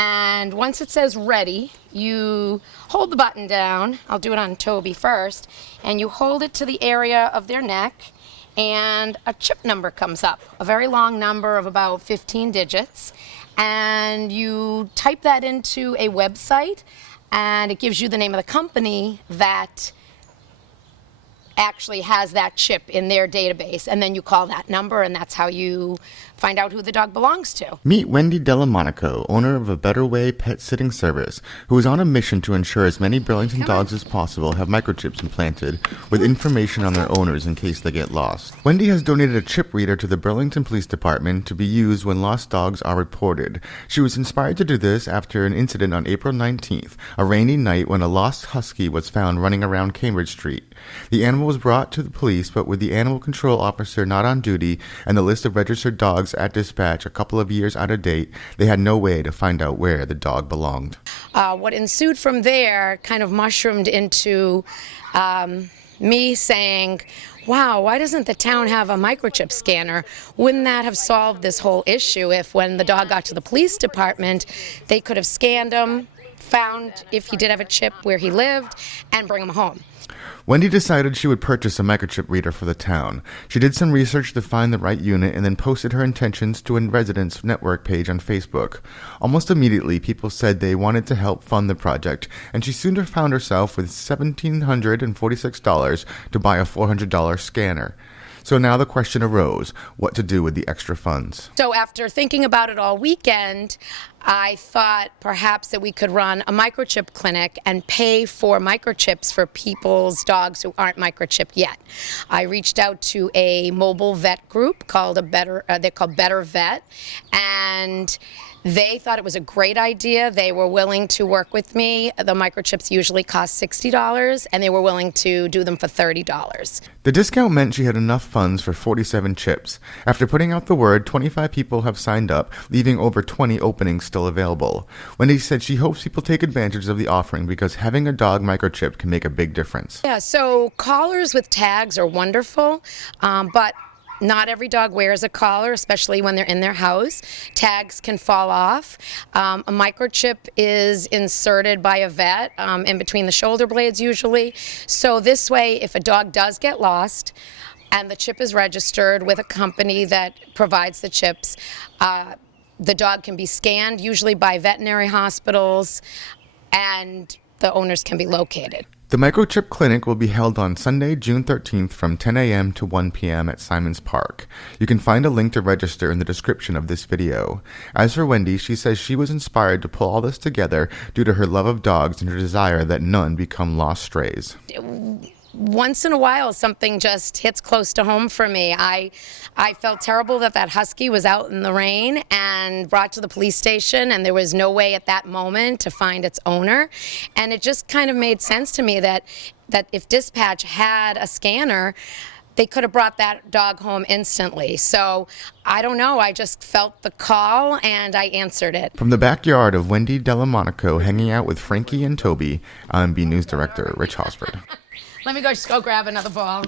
And once it says ready, you hold the button down. I'll do it on Toby first. And you hold it to the area of their neck, and a chip number comes up, a very long number of about 15 digits. And you type that into a website, and it gives you the name of the company that actually has that chip in their database, and then you call that number, and that's how you find out who the dog belongs to. Meet Wendy Delamonaco, owner of a Better Way pet sitting service, who is on a mission to ensure as many Burlington dogs as possible have microchips implanted with information on their owners in case they get lost. Wendy has donated a chip reader to the Burlington Police Department to be used when lost dogs are reported. She was inspired to do this after an incident on April 19th, a rainy night when a lost husky was found running around Cambridge Street. The animal was brought to the police, but with the animal control officer not on duty and the list of registered dogs at dispatch a couple of years out of date, they had no way to find out where the dog belonged. What ensued from there kind of mushroomed into me saying, wow, why doesn't the town have a microchip scanner? Wouldn't that have solved this whole issue if when the dog got to the police department, they could have scanned him, found if he did have a chip where he lived, and bring him home. Wendy decided she would purchase a microchip reader for the town. She did some research to find the right unit and then posted her intentions to a residents' network page on Facebook. Almost immediately, people said they wanted to help fund the project, and she soon found herself with $1,746 to buy a $400 scanner. So now the question arose, what to do with the extra funds. So after thinking about it all weekend, I thought perhaps that we could run a microchip clinic and pay for microchips for people's dogs who aren't microchipped yet. I reached out to a mobile vet group called they're called Better Vet, and they thought it was a great idea. They were willing to work with me. The microchips usually cost $60, and they were willing to do them for $30. The discount meant she had enough funds for 47 chips. After putting out the word, 25 people have signed up, leaving over 20 openings still available. Wendy said she hopes people take advantage of the offering because having a dog microchip can make a big difference. Yeah, so collars with tags are wonderful, but not every dog wears a collar, especially when they're in their house. Tags can fall off. A microchip is inserted by a vet in between the shoulder blades usually. So this way, if a dog does get lost and the chip is registered with a company that provides the chips, the dog can be scanned, usually by veterinary hospitals, and the owners can be located. The microchip clinic will be held on Sunday, June 13th from 10 a.m. to 1 p.m. at Simons Park. You can find a link to register in the description of this video. As for Wendy, she says she was inspired to pull all this together due to her love of dogs and her desire that none become lost strays. Once in a while, something just hits close to home for me. I felt terrible that husky was out in the rain and brought to the police station, and there was no way at that moment to find its owner. And it just kind of made sense to me that if dispatch had a scanner, they could have brought that dog home instantly. So I don't know, I just felt the call and I answered it. From the backyard of Wendy Delamonaco hanging out with Frankie and Toby, I'm B News Director Rich Hosford. Let me just go grab another ball.